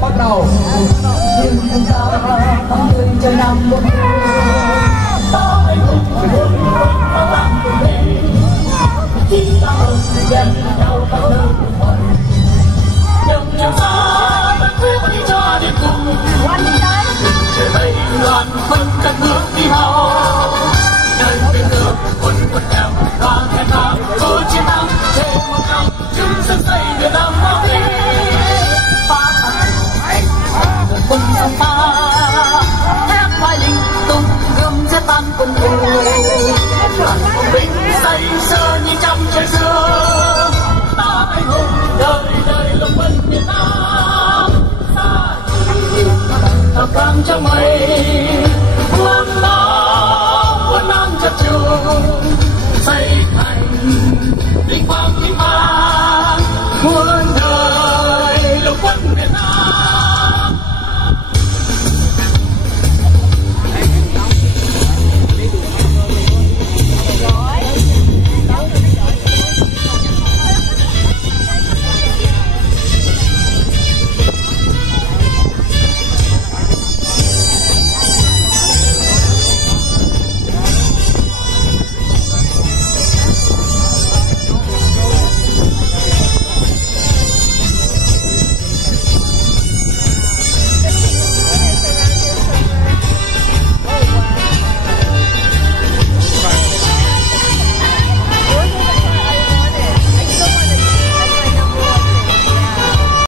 bắt đầu. Nhưng chúng ta không người cho năm một ta hãy cùng ta làm cùng đi chỉ ta hơn dân nhau ta hơn mình nhưng nhau xa ta quyết đi cho đến cùng trời bay loạn phân các nước đi mau nơi bên nước quân quân em và thiên nam của chiến thắng trên một năm chúng sân xây Việt Nam mau đi quân sông pha thép vai linh tung gươm giết tan quân thù đoàn quân binh say sưa như trong trời xưa ta anh hùng đời đời lục quân Việt Nam xa chỉ thập vang trong mây